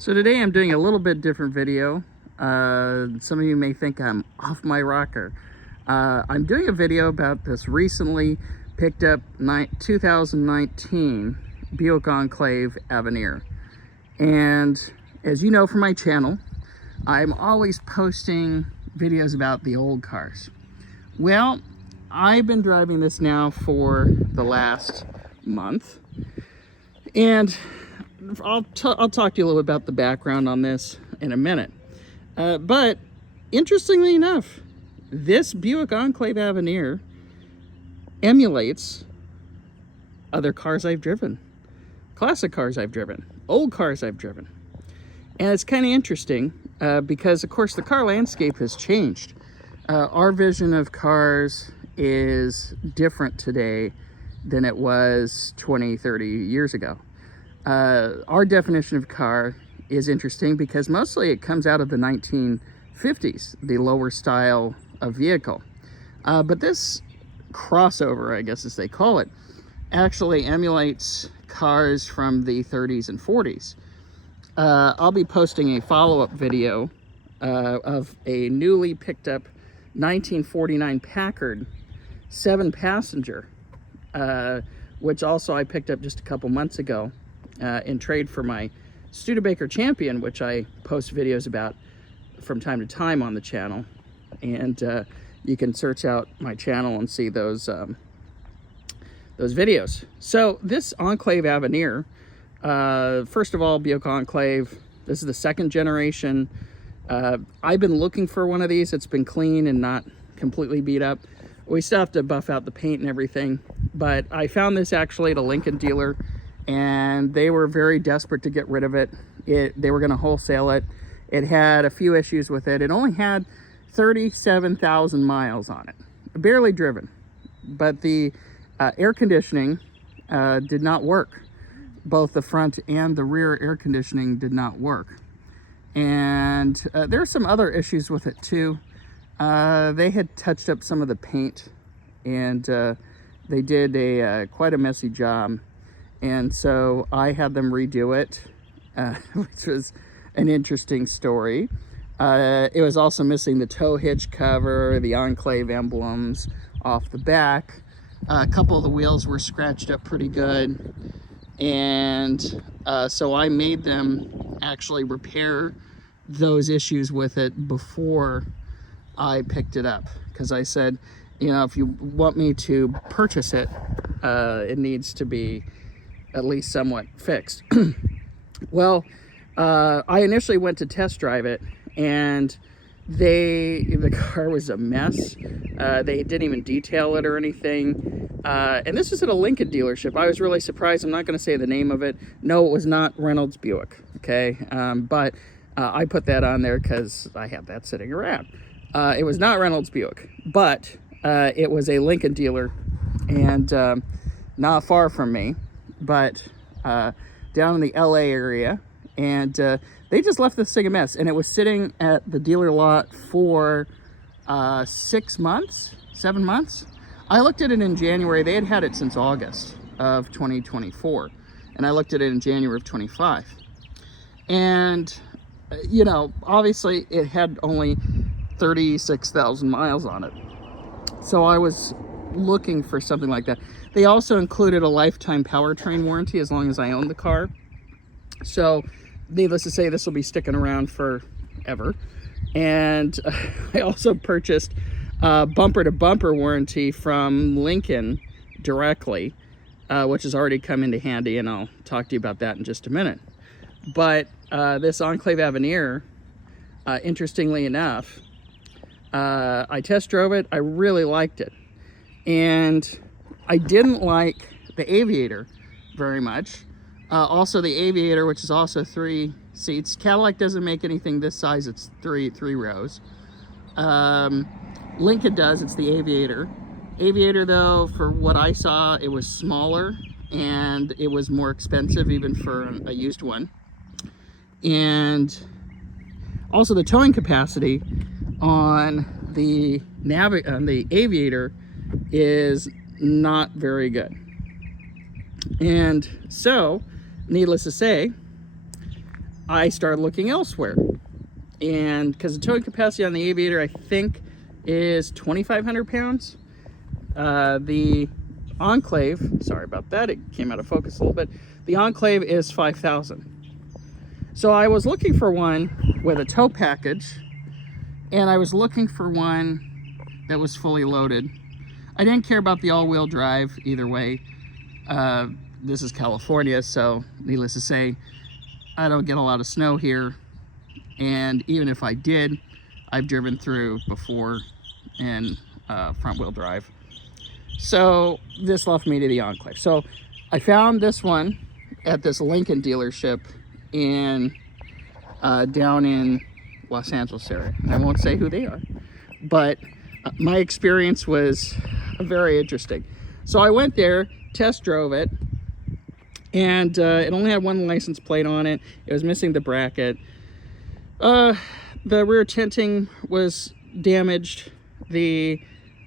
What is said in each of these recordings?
So today I'm doing a little bit different video. Some of you may think I'm off my rocker. I'm doing a video about this recently picked up 2019 Buick Enclave Avenir. And as you know from my channel, I'm always posting videos about the old cars. Well, I've been driving this now for the last month, and I'll talk to you a little bit about the background on this in a minute. But interestingly enough, this Buick Enclave Avenir emulates other cars I've driven, classic cars I've driven, old cars I've driven. And it's kind of interesting because, of course, the car landscape has changed. Our vision of cars is different today than it was 20, 30 years ago. Our definition of car is interesting because mostly it comes out of the 1950s, the lower style of vehicle. But this crossover, I guess as they call it, actually emulates cars from the 30s and 40s. I'll be posting a follow-up video of a newly picked up 1949 Packard 7-passenger, which also I picked up just a couple months ago in trade for my Studebaker Champion, which I post videos about from time to time on the channel. And you can search out my channel and see those videos. So this Enclave Avenir, first of all, Buick Enclave, this is the second generation. I've been looking for one of these. It's been clean and not completely beat up. We still have to buff out the paint and everything, but I found this actually at a Lincoln dealer, and they were very desperate to get rid of it. They were going to wholesale it. It had a few issues with it. It only had 37,000 miles on it, barely driven, but the air conditioning did not work. Both the front and the rear air conditioning did not work. And there are some other issues with it too. They had touched up some of the paint, and they did quite a messy job. And so I had them redo it, which was an interesting story. It was also missing the tow hitch cover, the Enclave emblems off the back. A couple of the wheels were scratched up pretty good. And so I made them actually repair those issues with it before I picked it up. Because I said, you know, if you want me to purchase it, it needs to be at least somewhat fixed. Well, I initially went to test drive it, and the car was a mess. They didn't even detail it or anything. And this was at a Lincoln dealership. I was really surprised. I'm not going to say the name of it. No, it was not Reynolds Buick, okay? But I put that on there because I have that sitting around. It was not Reynolds Buick, but it was a Lincoln dealer, and not far from me, but down in the LA area. And they just left this thing a mess, and it was sitting at the dealer lot for 6 months, 7 months. I looked at it in January. They had had it since August of 2024, and I looked at it in January of 25. And you know, obviously it had only 36,000 miles on it, so I was looking for something like that. They also included a lifetime powertrain warranty as long as I owned the car. So needless to say, this will be sticking around forever. And I also purchased a bumper-to-bumper warranty from Lincoln directly, which has already come into handy, and I'll talk to you about that in just a minute. But this Enclave Avenir, interestingly enough, I test drove it. I really liked it. And I didn't like the Aviator very much. Also the Aviator, which is also 3 seats. Cadillac doesn't make anything this size. It's three rows. Lincoln does. It's the Aviator. Aviator, though, for what I saw, it was smaller and it was more expensive even for a used one. And also the towing capacity on the Aviator is not very good. And so, needless to say, I started looking elsewhere. And because the towing capacity on the Aviator, I think, is 2,500 pounds. The Enclave, sorry about that, it came out of focus a little bit. The Enclave is 5,000. So I was looking for one with a tow package, and I was looking for one that was fully loaded. I didn't care about the all-wheel drive either way. This is California, so needless to say, I don't get a lot of snow here. And even if I did, I've driven through before in front-wheel drive. So this left me to the Enclave. So I found this one at this Lincoln dealership in down in Los Angeles area. And I won't say who they are, but my experience was very interesting. So I went there, test drove it, and it only had one license plate on it. It was missing the bracket. The rear tinting was damaged. The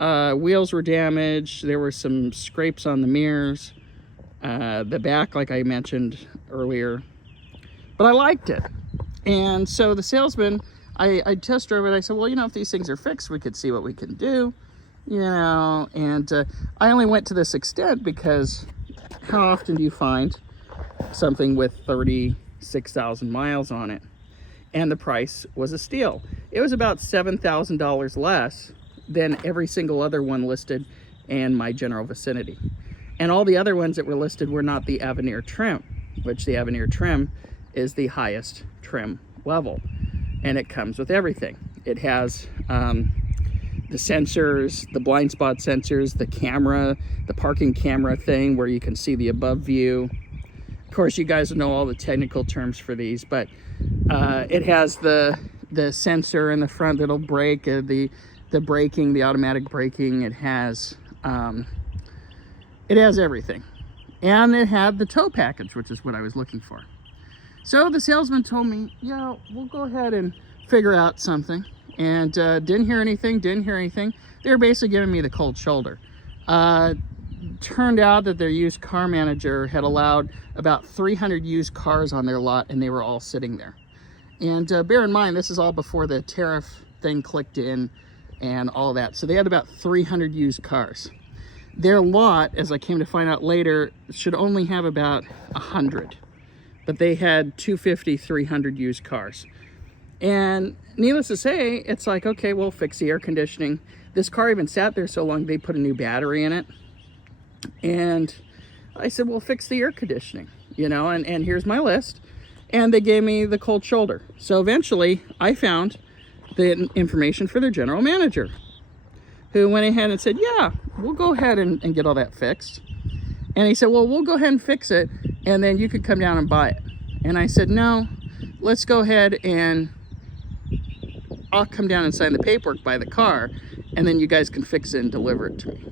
wheels were damaged. There were some scrapes on the mirrors. The back, like I mentioned earlier. But I liked it. And so the salesman, I test drove it. I said, well, you know, if these things are fixed, we could see what we can do. You know, and I only went to this extent because how often do you find something with 36,000 miles on it? And the price was a steal. It was about $7,000 less than every single other one listed in my general vicinity. And all the other ones that were listed were not the Avenir trim, which the Avenir trim is the highest trim level. And it comes with everything. It has the sensors, the blind spot sensors, the camera, the parking camera thing where you can see the above view. Of course, you guys know all the technical terms for these, but it has the sensor in the front that'll brake, the braking, the automatic braking. It has everything. And it had the tow package, which is what I was looking for. So the salesman told me, yeah, we'll go ahead and figure out something. And didn't hear anything. They were basically giving me the cold shoulder. Turned out that their used car manager had allowed about 300 used cars on their lot, and they were all sitting there. And bear in mind, this is all before the tariff thing clicked in and all that. So they had about 300 used cars. Their lot, as I came to find out later, should only have about 100. But they had 250, 300 used cars. And needless to say, it's like, okay, we'll fix the air conditioning. This car even sat there so long, they put a new battery in it. And I said, well, fix the air conditioning, you know, and here's my list. And they gave me the cold shoulder. So eventually I found the information for their general manager, who went ahead and said, yeah, we'll go ahead and get all that fixed. And he said, well, we'll go ahead and fix it, and then you could come down and buy it. And I said, no, let's go ahead and I'll come down and sign the paperwork, buy the car, and then you guys can fix it and deliver it to me.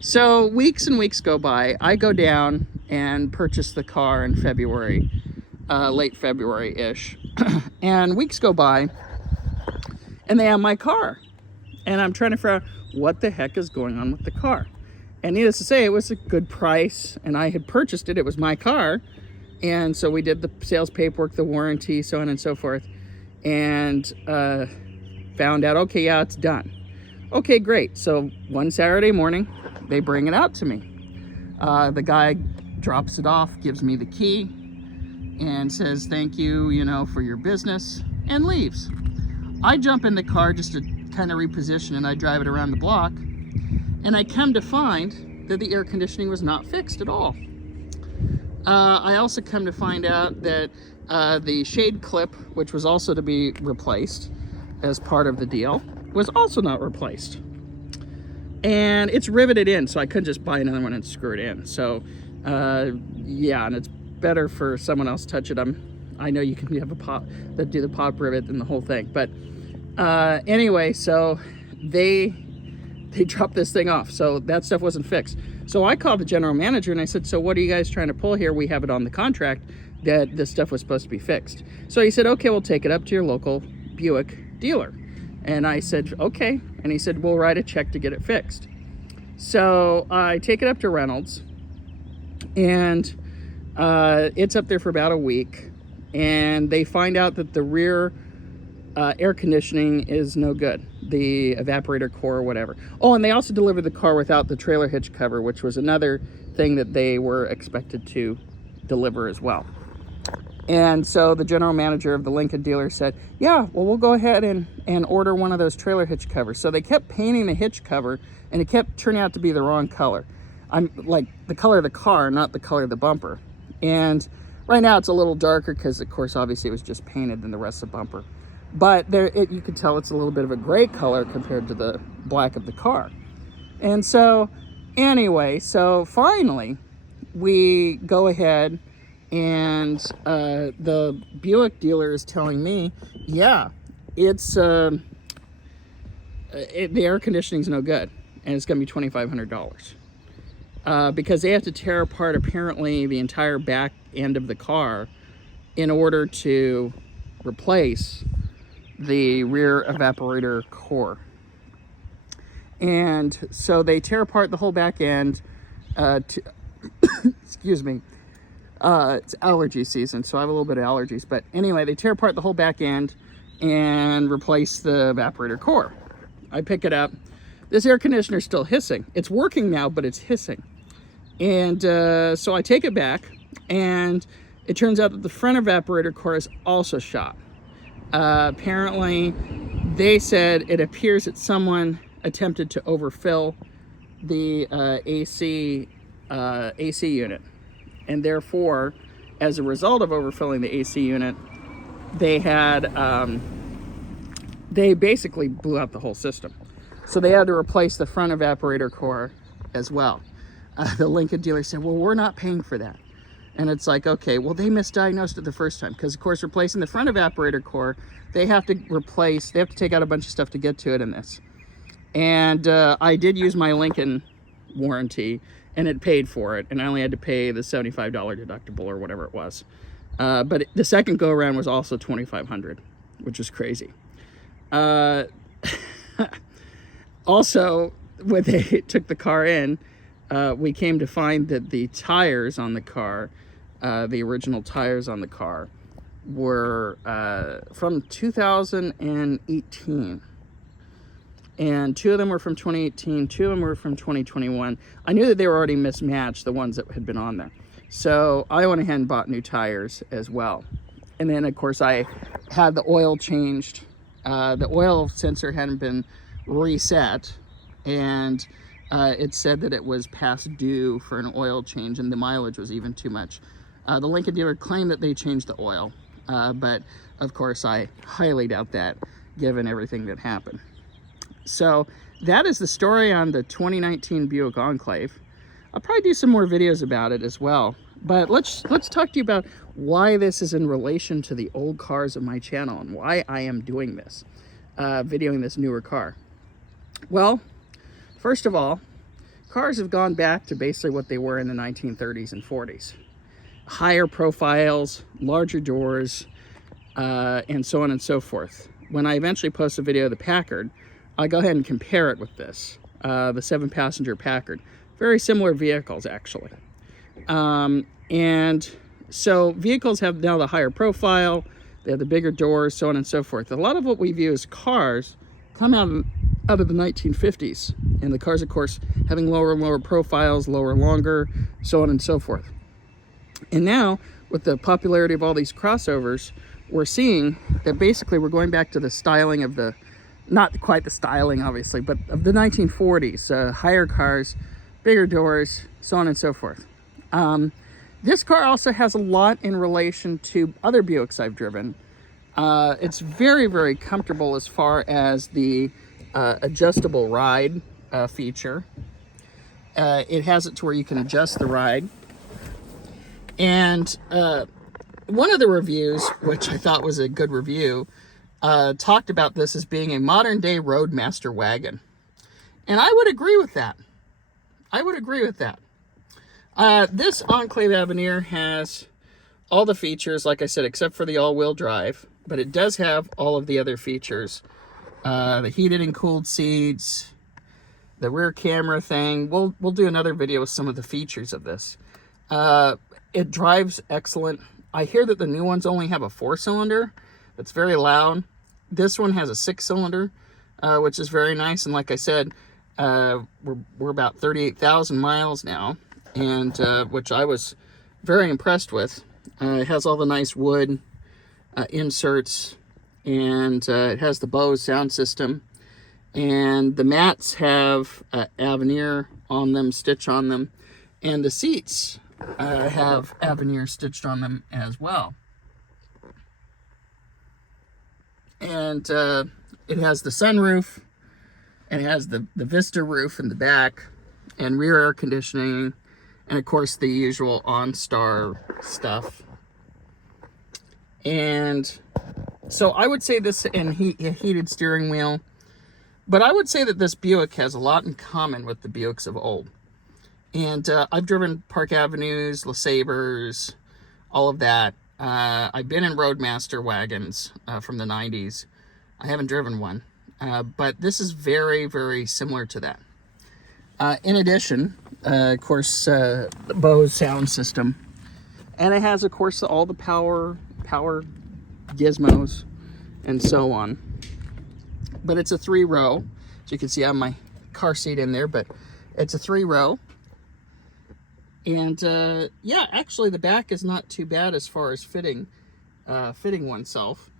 So weeks and weeks go by. I go down and purchase the car in February, late February-ish. And weeks go by, and they have my car. And I'm trying to figure out what the heck is going on with the car. And needless to say, it was a good price, and I had purchased it. It was my car. And so we did the sales paperwork, the warranty, so on and so forth. And found out, okay, yeah, it's done. Okay, great. So one Saturday morning, they bring it out to me. The guy drops it off, gives me the key, and says, thank you, you know, for your business, and leaves. I jump in the car just to kind of reposition, and I drive it around the block, and I come to find that the air conditioning was not fixed at all. I also come to find out that the shade clip, which was also to be replaced as part of the deal, was also not replaced. And it's riveted in, so I couldn't just buy another one and screw it in. So, yeah, and it's better for someone else to touch it. I know you can have a pop that do the pop rivet and the whole thing, but anyway, so they dropped this thing off, so that stuff wasn't fixed. So I called the general manager and I said, so what are you guys trying to pull here? We have it on the contract that this stuff was supposed to be fixed. So he said, okay, we'll take it up to your local Buick dealer. And I said, okay. And he said, we'll write a check to get it fixed. So I take it up to Reynolds, and it's up there for about a week. and they find out that the rear air conditioning is no good, the evaporator core or whatever. Oh, and they also delivered the car without the trailer hitch cover, which was another thing that they were expected to deliver as well. And so the general manager of the Lincoln dealer said, yeah, well, we'll go ahead and order one of those trailer hitch covers. So they kept painting the hitch cover, and it kept turning out to be the wrong color. I'm like the color of the car, not the color of the bumper. And right now it's a little darker because, of course, obviously it was just painted than the rest of the bumper. But you can tell it's a little bit of a gray color compared to the black of the car. And so anyway, so finally we go ahead, and the Buick dealer is telling me, yeah, it's the air conditioning's no good, and it's going to be $2,500 because they have to tear apart apparently the entire back end of the car in order to replace the rear evaporator core. And so they tear apart the whole back end. Excuse me. It's allergy season, so I have a little bit of allergies. But anyway, they tear apart the whole back end and replace the evaporator core. I pick it up. This air conditioner is still hissing. It's working now, but it's hissing. And so I take it back, and it turns out that the front evaporator core is also shot. Apparently, they said it appears that someone attempted to overfill the AC unit. And therefore, as a result of overfilling the AC unit, they basically blew out the whole system. So they had to replace the front evaporator core as well. The Lincoln dealer said, well, we're not paying for that. And it's like, okay, well, they misdiagnosed it the first time. Because, of course, replacing the front evaporator core, they have to take out a bunch of stuff to get to it in this. And I did use my Lincoln warranty, and it paid for it, and I only had to pay the $75 deductible or whatever it was. But the second go around was also $2,500, which is crazy. Also, when they took the car in, we came to find that the tires on the car, the original tires on the car, were from 2018. And two of them were from 2018, two of them were from 2021. I knew that they were already mismatched, the ones that had been on there. So I went ahead and bought new tires as well. And then, of course, I had the oil changed. The oil sensor hadn't been reset, and it said that it was past due for an oil change, and the mileage was even too much. The Lincoln dealer claimed that they changed the oil, but of course I highly doubt that, given everything that happened. So that is the story on the 2019 Buick Enclave. I'll probably do some more videos about it as well. But let's talk to you about why this is in relation to the old cars of my channel and why I am doing this, videoing this newer car. Well, first of all, cars have gone back to basically what they were in the 1930s and 40s. Higher profiles, larger doors, and so on and so forth. When I eventually post a video of the Packard, I'll go ahead and compare it with this, the 7-passenger Packard. Very similar vehicles, actually. And so vehicles have now the higher profile, they have the bigger doors, so on and so forth. A lot of what we view as cars come out of the 1950s. And the cars, of course, having lower and lower profiles, lower, longer, so on and so forth. And now, with the popularity of all these crossovers, we're seeing that basically we're going back to the styling of the, not quite the styling, obviously, but of the 1940s, higher cars, bigger doors, so on and so forth. This car also has a lot in relation to other Buicks I've driven. It's very, very comfortable as far as the adjustable ride feature. It has it to where you can adjust the ride. And one of the reviews, which I thought was a good review, talked about this as being a modern-day Roadmaster wagon. And I would agree with that. This Enclave Avenir has all the features, like I said, except for the all-wheel drive, but it does have all of the other features. The heated and cooled seats, the rear camera thing. We'll do another video with some of the features of this. It drives excellent. I hear that the new ones only have a 4-cylinder. That's very loud. This one has a 6-cylinder, which is very nice. And like I said, we're about 38,000 miles now, and which I was very impressed with. It has all the nice wood inserts, and it has the Bose sound system, and the mats have Avenir on them, stitch on them, and the seats have Avenir stitched on them as well. And it has the sunroof, and it has the Vista roof in the back, and rear air conditioning, and of course the usual OnStar stuff. And so I would say this, and heated steering wheel, but I would say that this Buick has a lot in common with the Buicks of old. And I've driven Park Avenues, LeSabres, all of that. I've been in Roadmaster wagons from the 90s. I haven't driven one, but this is very, very similar to that. In addition, of course, the Bose sound system, and it has, of course, all the power gizmos and so on. But it's a 3-row, as you can see. I have my car seat in there, but it's a 3-row. And yeah, actually the back is not too bad as far as fitting oneself.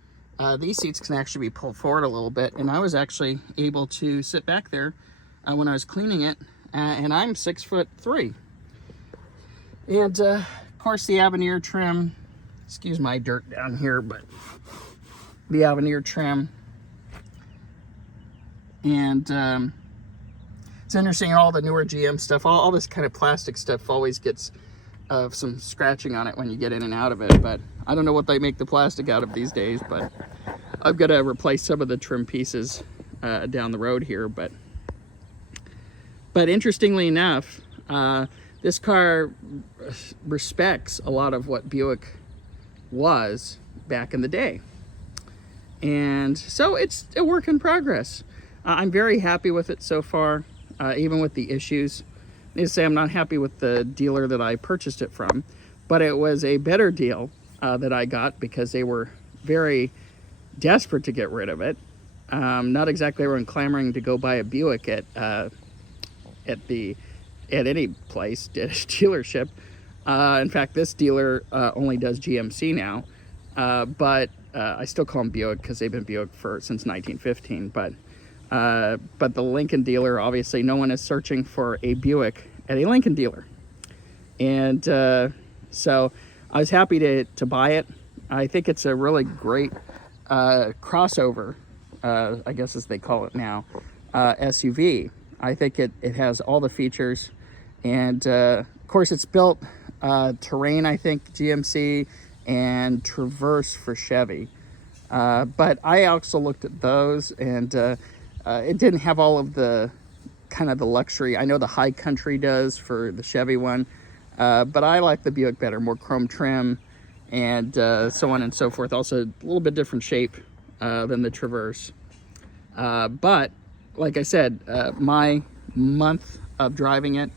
These seats can actually be pulled forward a little bit, and I was actually able to sit back there when I was cleaning it, and I'm 6'3". And of course the Avenir trim, excuse my dirt down here, but the Avenir trim. And it's interesting, all the newer GM stuff, all this kind of plastic stuff always gets some scratching on it when you get in and out of it. But I don't know what they make the plastic out of these days, but I've got to replace some of the trim pieces down the road here. But interestingly enough, this car respects a lot of what Buick was back in the day. And so it's a work in progress. I'm very happy with it so far, even with the issues. I need to say I'm not happy with the dealer that I purchased it from, but it was a better deal that I got because they were very desperate to get rid of it. Not exactly everyone clamoring to go buy a Buick at any place, dealership. In fact, this dealer only does GMC now, but I still call them Buick because they've been Buick since 1915. But the Lincoln dealer, obviously no one is searching for a Buick at a Lincoln dealer. And so I was happy to buy it. I think it's a really great crossover, I guess as they call it now, SUV. I think it has all the features. And of course it's built Terrain, I think, GMC, and Traverse for Chevy. But I also looked at those, and it didn't have all of the kind of the luxury. I know the High Country does for the Chevy one, but I like the Buick better, more chrome trim, and so on and so forth. Also a little bit different shape than the Traverse. But like I said, my month of driving it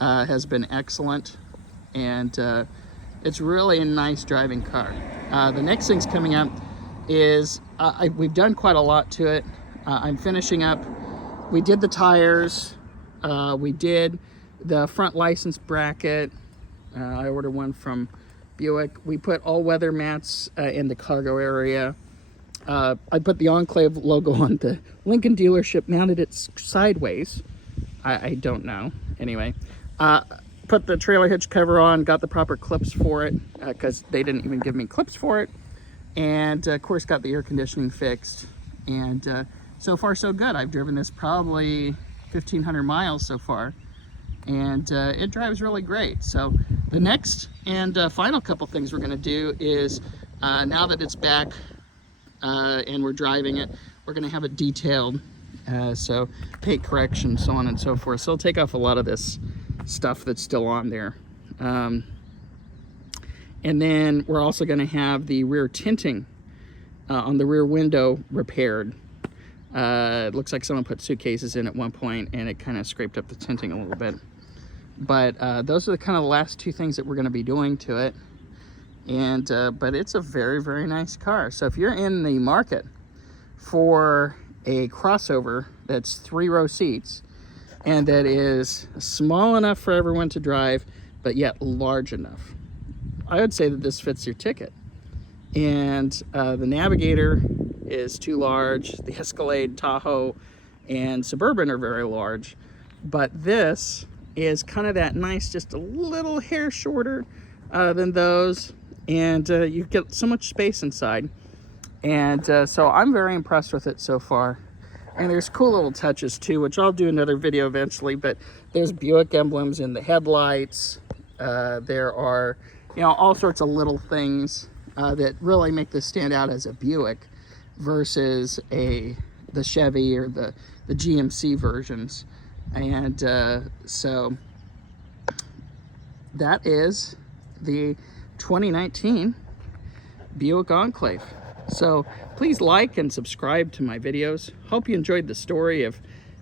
has been excellent, and it's really a nice driving car. The next thing's coming up is we've done quite a lot to it. I'm finishing up. We did the tires. We did the front license bracket. I ordered one from Buick. We put all-weather mats in the cargo area. I put the Enclave logo on the Lincoln dealership, mounted it sideways. I don't know. Anyway, put the trailer hitch cover on, got the proper clips for it, because they didn't even give me clips for it. And of course got the air conditioning fixed. And so far so good. I've driven this probably 1,500 miles so far, and it drives really great. So the next and final couple things we're going to do is, now that it's back and we're driving it, we're going to have it detailed, so paint correction, so on and so forth. So I'll take off a lot of this stuff that's still on there. And then we're also going to have the rear tinting on the rear window repaired. It looks like someone put suitcases in at one point, and it kind of scraped up the tinting a little bit. But those are the kind of the last two things that we're going to be doing to it. And but it's a very, very nice car. So if you're in the market for a crossover that's 3-row seats and that is small enough for everyone to drive, but yet large enough, I would say that this fits your ticket. And the Navigator is too large. The Escalade, Tahoe, and Suburban are very large. But this is kind of that nice, just a little hair shorter than those. And you get so much space inside. And so I'm very impressed with it so far. And there's cool little touches too, which I'll do another video eventually, but there's Buick emblems in the headlights. There are, you know, all sorts of little things that really make this stand out as a Buick versus the Chevy or the GMC versions. And so that is the 2019 Buick Enclave. So please like and subscribe to my videos. Hope you enjoyed the story of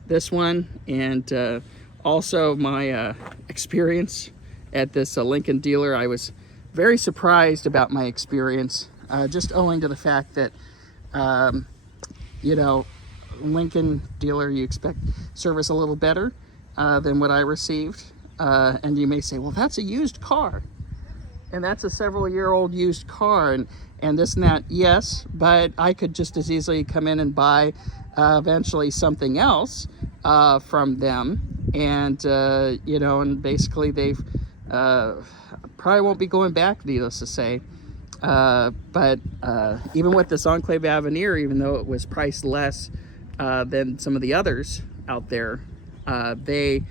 this one, and also my experience at this Lincoln dealer. I was very surprised about my experience, just owing to the fact that you know, Lincoln dealer, you expect service a little better than what I received. And you may say, well, that's a used car. And that's a several-year-old used car, and this and that. Yes, but I could just as easily come in and buy eventually something else from them. And, you know, and basically they've probably won't be going back, needless to say. But even with this Enclave Avenir, even though it was priced less than some of the others out there, they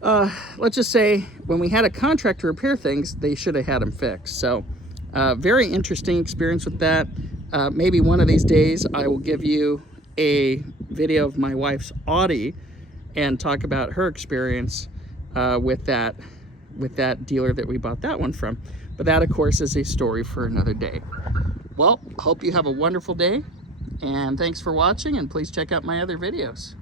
let's just say when we had a contract to repair things, they should have had them fixed. So very interesting experience with that. Maybe one of these days I will give you a video of my wife's Audi and talk about her experience with that dealer that we bought that one from. But that, of course, is a story for another day. Well, hope you have a wonderful day, and thanks for watching, and please check out my other videos.